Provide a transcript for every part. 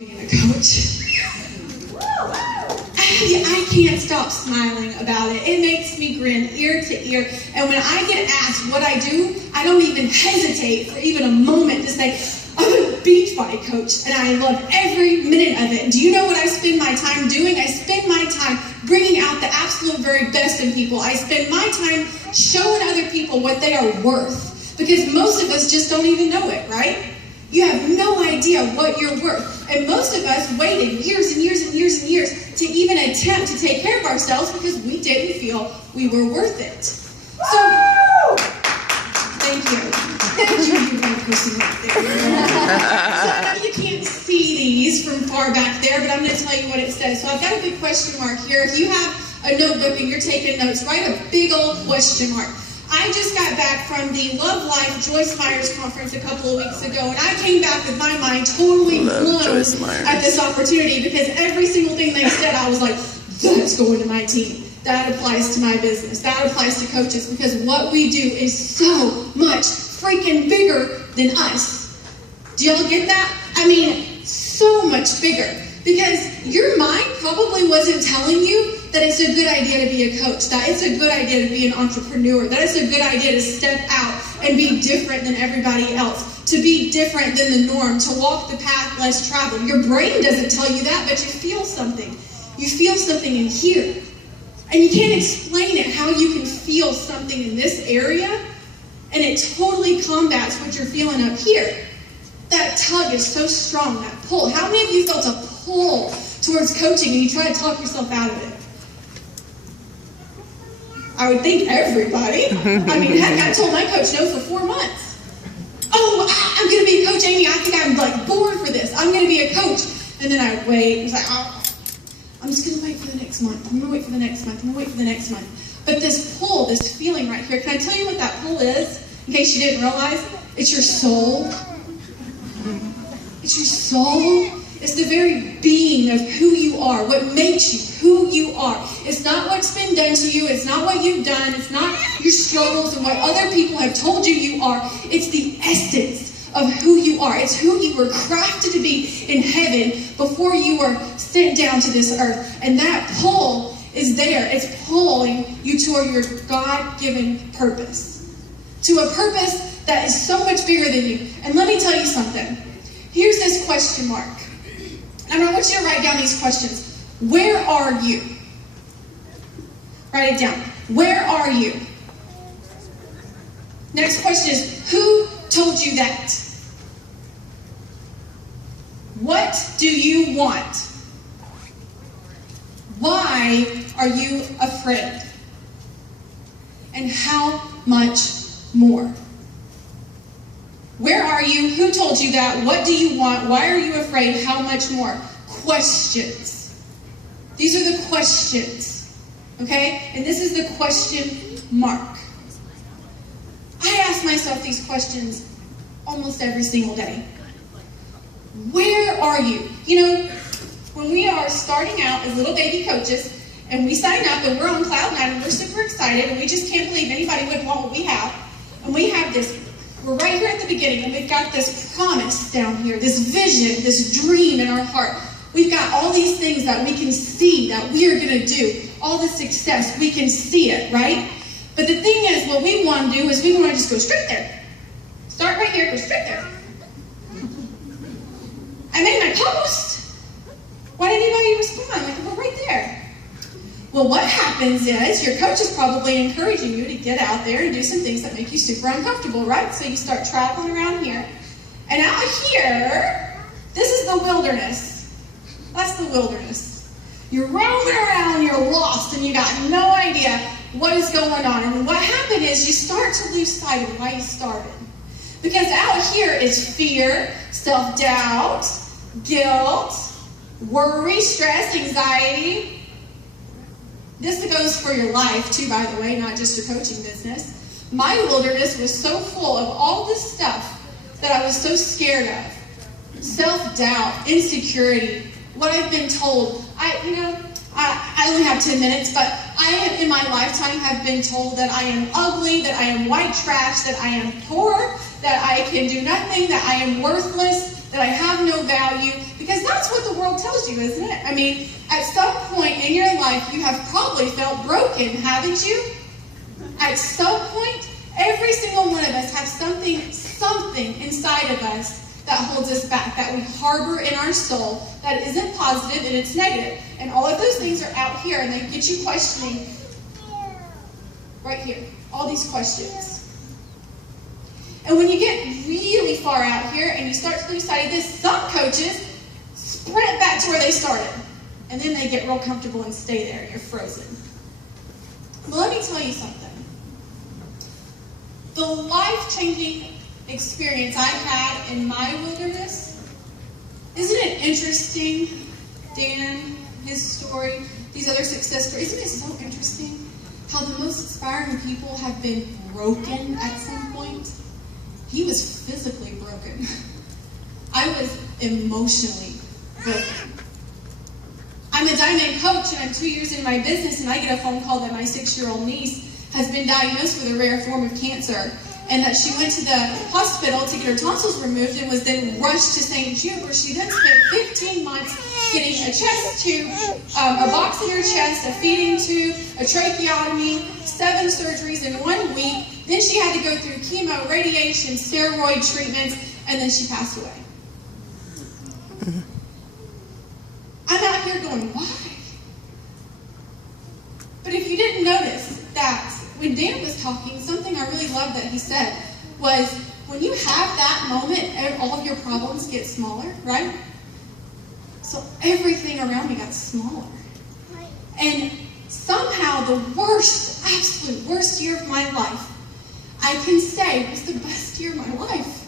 being a coach. I can't stop smiling about it. It makes me grin ear to ear. And when I get asked what I do, I don't even hesitate for even a moment to say, I'm a Beachbody coach, and I love every minute of it. Do you know what I spend my time doing? I spend my time bringing out the absolute very best in people. I spend my time showing other people what they are worth, because most of us just don't even know it, right? You have no idea what you're worth. And most of us waited years and years and years and years to even attempt to take care of ourselves because we didn't feel we were worth it. So, thank you. Thank you, you one person right there. So I know you can't see these from far back there, but I'm going to tell you what it says. So I've got a big question mark here. If you have a notebook and you're taking notes, write a big old question mark. I just got back from the Love Life Joyce Myers conference a couple of weeks ago, and I came back with my mind totally blown at this opportunity, because every single thing they said, I was like, that's going to my team. That applies to my business. That applies to coaches, because what we do is so much freaking bigger than us. Do y'all get that? I mean, so much bigger. Because your mind probably wasn't telling you that it's a good idea to be a coach, that it's a good idea to be an entrepreneur, that it's a good idea to step out and be different than everybody else, to be different than the norm, to walk the path less traveled. Your brain doesn't tell you that, but you feel something. You feel something in here. And you can't explain it, how you can feel something in this area, and it totally combats what you're feeling up here. That tug is so strong, that pull. How many of you felt a pull towards coaching and you try to talk yourself out of it? I would think everybody. I mean, heck, I told my coach no for 4 months. Oh, I'm going to be a coach, Amy. I think I'm like born for this. I'm going to be a coach. And then I would wait. It was like, oh, I'm just going to wait for the next month. I'm going to wait for the next month. I'm going to wait for the next month. But this pull, this feeling right here, can I tell you what that pull is? In case you didn't realize, it's your soul. It's your soul. It's the very being of who you are, what makes you who you are. It's not what's been done to you. It's not what you've done. It's not your struggles and what other people have told you you are. It's the essence of who you are. It's who you were crafted to be in heaven before you were sent down to this earth. And that pull is there. It's pulling you toward your God-given purpose. To a purpose that is so much bigger than you. And let me tell you something. Here's this question mark. And I want you to write down these questions. Where are you? Write it down. Where are you? Next question is, who told you that? What do you want? Why are you afraid? And how much more? Where are you? Who told you that? What do you want? Why are you afraid? How much more? Questions. These are the questions. Okay? And this is the question mark. I ask myself these questions almost every single day. Where are you? You know, when we are starting out as little baby coaches and we sign up and we're on cloud nine and we're super excited and we just can't believe anybody would want what we have. And we have this. We're right here at the beginning, and we've got this promise down here, this vision, this dream in our heart. We've got all these things that we can see that we are going to do, all the success, we can see it, right? But the thing is, what we want to do is we want to just go straight there. Start right here, go straight there. I made my post. Why didn't anybody respond? Like, we're right there. Well, what happens is your coach is probably encouraging you to get out there and do some things that make you super uncomfortable, right? So you start traveling around here. And out here, this is the wilderness. That's the wilderness. You're roaming around, you're lost, and you got no idea what is going on. And what happened is you start to lose sight of why you started. Because out here is fear, self-doubt, guilt, worry, stress, anxiety. This goes for your life too, by the way, not just your coaching business. My wilderness was so full of all this stuff that I was so scared of. Self-doubt, insecurity, what I've been told. I only have 10 minutes, but I, in my lifetime, have been told that I am ugly, that I am white trash, that I am poor, that I can do nothing, that I am worthless, that I have no value, Because that's what the world tells you, isn't it? I mean, at some point in your life, you have probably felt broken, haven't you? At some point, every single one of us have something inside of us that holds us back, that we harbor in our soul, that isn't positive and it's negative. And all of those things are out here, and they get you questioning right here, all these questions. And when you get really far out here and you start to lose sight of this, some coaches sprint back to where they started. And then they get real comfortable and stay there. You're frozen. Well, let me tell you something. The life-changing experience I had in my wilderness, isn't it interesting, Dan, his story, these other success stories, isn't it so interesting how the most inspiring people have been broken at some point? He was physically broken. I was emotionally broken. I'm a diamond coach, and I'm 2 years in my business, and I get a phone call that my 6-year-old niece has been diagnosed with a rare form of cancer, and that she went to the hospital to get her tonsils removed and was then rushed to St. Jude, where she then spent 15 months getting a chest tube, a box in her chest, a feeding tube, a tracheotomy, 7 surgeries in 1 week. Then she had to go through chemo, radiation, steroid treatments, and then she passed away. I'm out here going, why? But if you didn't notice that when Dan was talking, something I really loved that he said was, when you have that moment, all of your problems get smaller, right? So everything around me got smaller. And somehow the worst, absolute worst year of my life, I can say was the best year of my life.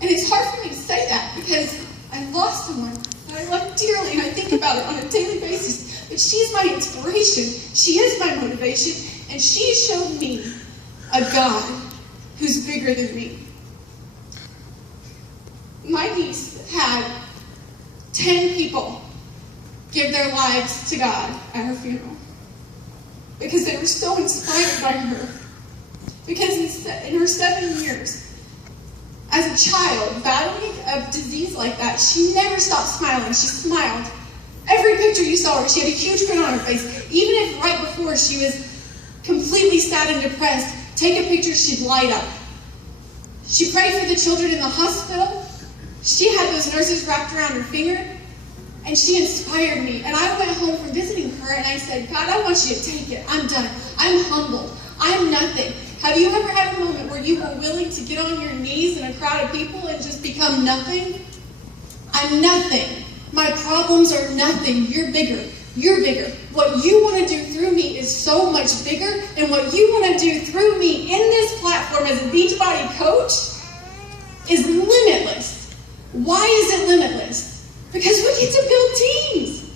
And it's hard for me to say that because I lost someone that I love dearly, and I think about it on a daily basis. But she's my inspiration. She is my motivation. And she showed me a God who's bigger than me. My niece had 10 people give their lives to God at her funeral because they were so inspired by her. Because in her 7 years, as a child, battling a disease like that, she never stopped smiling. She smiled. Every picture you saw her, she had a huge grin on her face. Even if right before she was completely sad and depressed, take a picture, she'd light up. She prayed for the children in the hospital. She had those nurses wrapped around her finger, and she inspired me. And I went home from visiting her, and I said, God, I want you to take it. I'm done. I'm humbled. I'm nothing. Have you ever had a moment where you were willing to get on your knees in a crowd of people and just become nothing? I'm nothing. My problems are nothing. You're bigger. You're bigger. What you want to do through me is so much bigger, and what you want to do through me in this platform as a Beachbody coach is limitless. Why is it limitless? Because we get to build teams.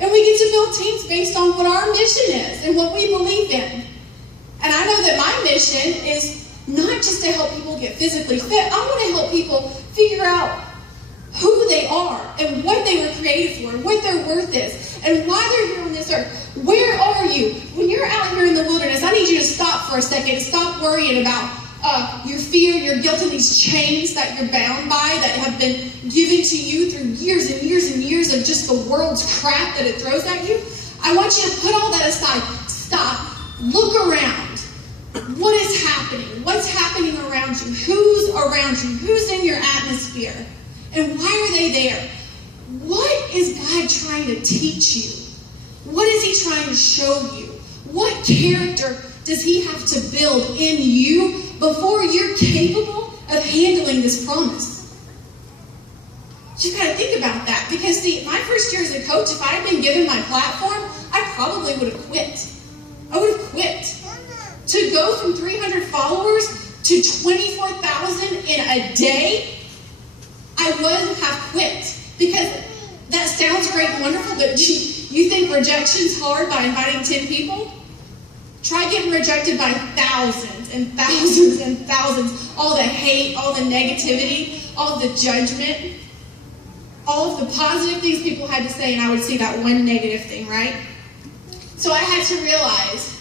And we get to build teams based on what our mission is and what we believe in. And I know that my mission is not just to help people get physically fit. I want to help people figure out who they are and what they were created for and what their worth is and why they're here on this earth. Where are you? When you're out here in the wilderness, I need you to stop for a second and stop worrying about your fear, your guilt, and these chains that you're bound by that have been given to you through years and years and years of just the world's crap that it throws at you. I want you to put all that aside. Stop. Look around. What is happening? What's happening around you? Who's around you? Who's in your atmosphere? And why are they there? What is God trying to teach you? What is He trying to show you? What character does He have to build in you before you're capable of handling this promise? You've got to think about that. Because, see, my first year as a coach, if I had been given my platform, I probably would have quit. I would have quit. To go from 300 followers to 24,000 in a day, I would have quit. Because that sounds great and wonderful, but you think rejection's hard by inviting 10 people? Try getting rejected by thousands and thousands and thousands. All the hate, all the negativity, all the judgment, all of the positive things people had to say, and I would see that one negative thing, right? So I had to realize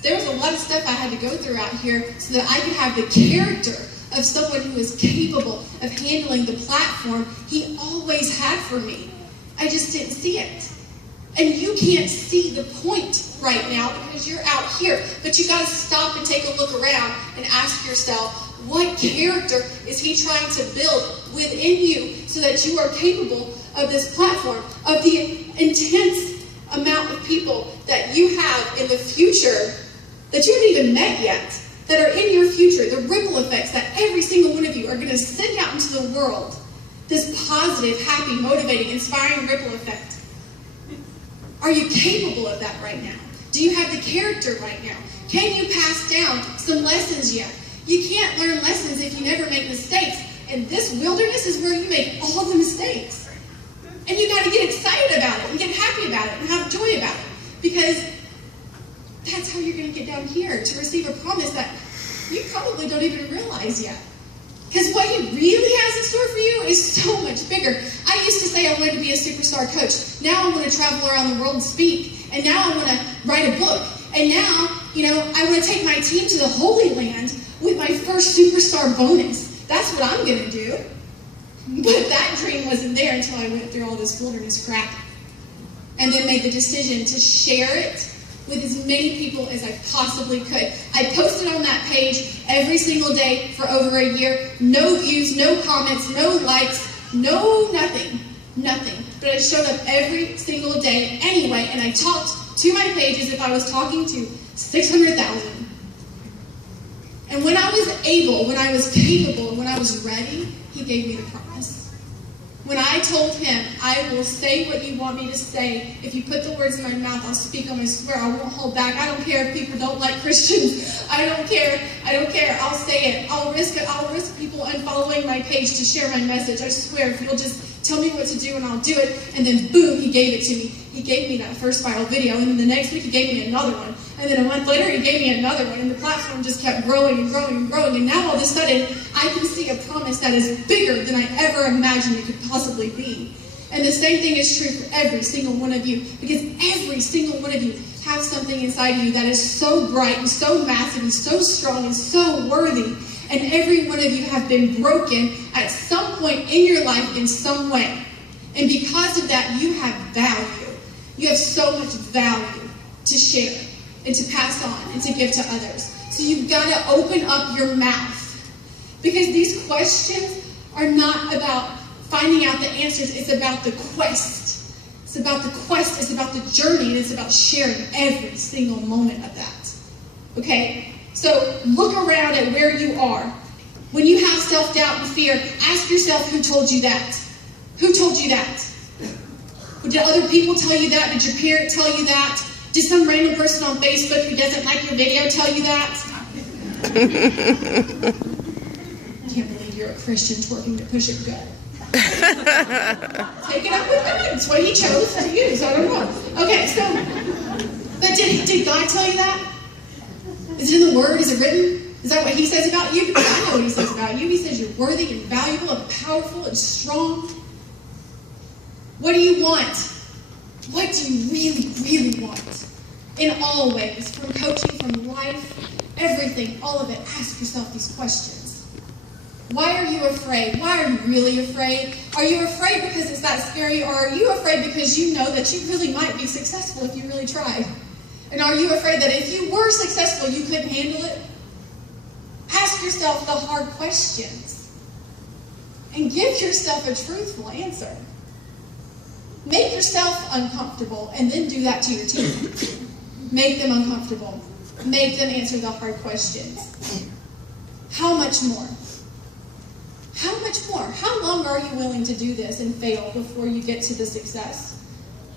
there was a lot of stuff I had to go through out here so that I could have the character of someone who is capable of handling the platform He always had for me. I just didn't see it. And you can't see the point right now because you're out here. But you got to stop and take a look around and ask yourself, what character is he trying to build within you so that you are capable of this platform, of the intense amount of people that you have in the future that you haven't even met yet, that are in your future, the ripple effects that every single one of you are going to send out into the world, this positive, happy, motivating, inspiring ripple effect. Are you capable of that right now? Do you have the character right now? Can you pass down some lessons yet? You can't learn lessons if you never make mistakes. And this wilderness is where you make all the mistakes. And you got to get excited about it and get happy about it and have joy about it. Because that's how you're going to get down here to receive a promise that you probably don't even realize yet. Because what he really has in store for you is so much bigger. I used to say I wanted to be a superstar coach. Now I want to travel around the world and speak. And now I want to write a book. And now, I want to take my team to the Holy Land with my first superstar bonus. That's what I'm going to do. But that dream wasn't there until I went through all this wilderness crap. And then made the decision to share it with as many people as I possibly could. I posted on that page every single day for over a year. No views, no comments, no likes, no nothing. But I showed up every single day anyway, and I talked to my page as if I was talking to 600,000. And when I was able, when I was capable, when I was ready, he gave me the promise. When I told him, I will say what you want me to say. If you put the words in my mouth, I'll speak them. I swear, I won't hold back. I don't care if people don't like Christians. I don't care. I'll say it. I'll risk it. I'll risk people unfollowing my page to share my message. I swear, if you'll just tell me what to do and I'll do it. And then boom, he gave it to me. He gave me that first viral video. And then the next week, he gave me another one. And then a month later, he gave me another one. And the platform just kept growing and growing and growing. And now all of a sudden, I can see a promise that is bigger than I ever imagined it could possibly be. And the same thing is true for every single one of you. Because every single one of you has something inside of you that is so bright and so massive and so strong and so worthy. And every one of you have been broken at some point in your life in some way. And because of that, you have value. You have so much value to share and to pass on and to give to others. So you've got to open up your mouth. Because these questions are not about finding out the answers. It's about the quest. It's about the quest. It's about the journey. And it's about sharing every single moment of that. Okay? So look around at where you are. When you have self-doubt and fear, ask yourself, who told you that? Who told you that? Did other people tell you that? Did your parent tell you that? Did some random person on Facebook who doesn't like your video tell you that? I can't believe you're a Christian twerking to push it good. Take it up with God. It's what he chose to use. I don't know. Okay, so, but did God tell you that? Is it in the Word? Is it written? Is that what he says about you? Because I know what he says about you. He says you're worthy and valuable and powerful and strong. What do you want? What do you really, really want? In all ways, from coaching, from life, everything, all of it, ask yourself these questions. Why are you afraid? Why are you really afraid? Are you afraid because it's that scary, or are you afraid because you know that you really might be successful if you really tried? And are you afraid that if you were successful, you couldn't handle it? Ask yourself the hard questions and give yourself a truthful answer. Make yourself uncomfortable and then do that to your team. Make them uncomfortable. Make them answer the hard questions. How much more? How much more? How long are you willing to do this and fail before you get to the success?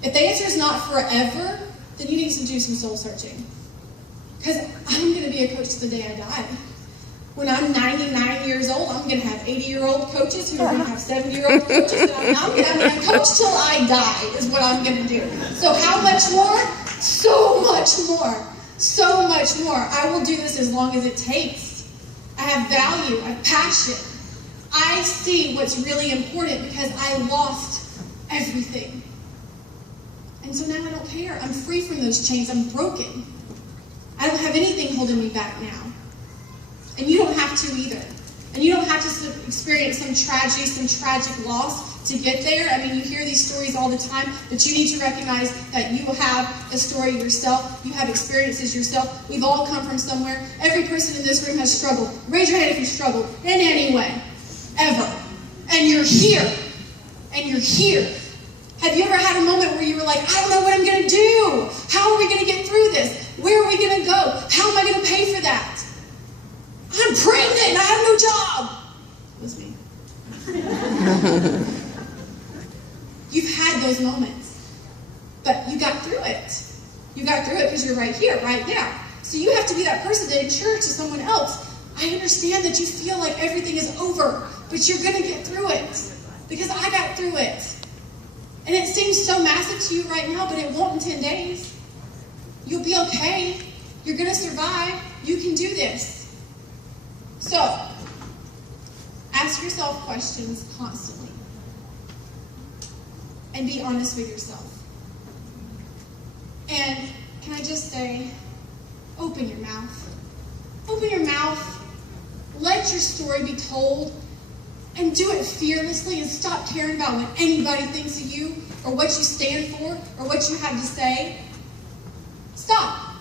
If the answer is not forever, then you need to do some soul searching. Because I'm going to be a coach to the day I die. When I'm 99 years old, I'm going to have 80-year-old coaches who are going to have 70-year-old coaches. And I'm going to coach till I die is what I'm going to do. So how much more? So much more. So much more. I will do this as long as it takes. I have value. I have passion. I see what's really important because I lost everything. And so now I don't care. I'm free from those chains. I'm broken. I don't have anything holding me back now. And you don't have to either. And you don't have to experience some tragedy, some tragic loss to get there. I mean, you hear these stories all the time, but you need to recognize that you have a story yourself. You have experiences yourself. We've all come from somewhere. Every person in this room has struggled. Raise your hand if you struggled in any way, ever. And you're here. And you're here. Have you ever had a moment where you were like, I don't know what I'm going to do. How are we going to get through this? Where are we going to go? How am I going to pay for that? I'm pregnant and I have no job. It was me. You've had those moments, but you got through it. You got through it because you're right here, right now. So you have to be that person to encourage to someone else. I understand that you feel like everything is over, but you're going to get through it because I got through it. And it seems so massive to you right now, but it won't in 10 days. You'll be okay. You're going to survive. You can do this. So, ask yourself questions constantly. And be honest with yourself. And can I just say, open your mouth. Open your mouth. Let your story be told. And do it fearlessly and stop caring about what anybody thinks of you or what you stand for or what you have to say. Stop.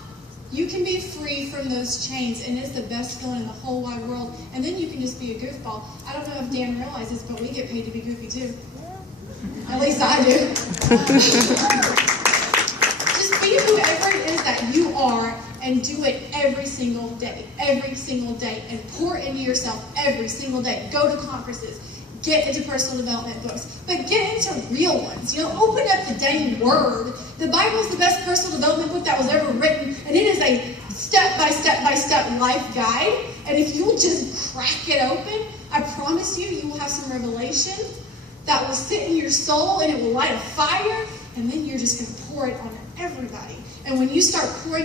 You can be free from those chains, and it's the best feeling in the whole wide world. And then you can just be a goofball. I don't know if Dan realizes, but we get paid to be goofy too. At least I do. Just be whoever it is that you are and do it every single day. Every single day. And pour into yourself every single day. Go to conferences. Get into personal development books. But get into real ones. You know, open up the dang Word. The Bible is the best personal development book that was ever written. And it is a step-by-step life guide. And if you'll just crack it open, I promise you, you will have some revelation that will sit in your soul and it will light a fire. And then you're just going to pour it on everybody. And when you start pouring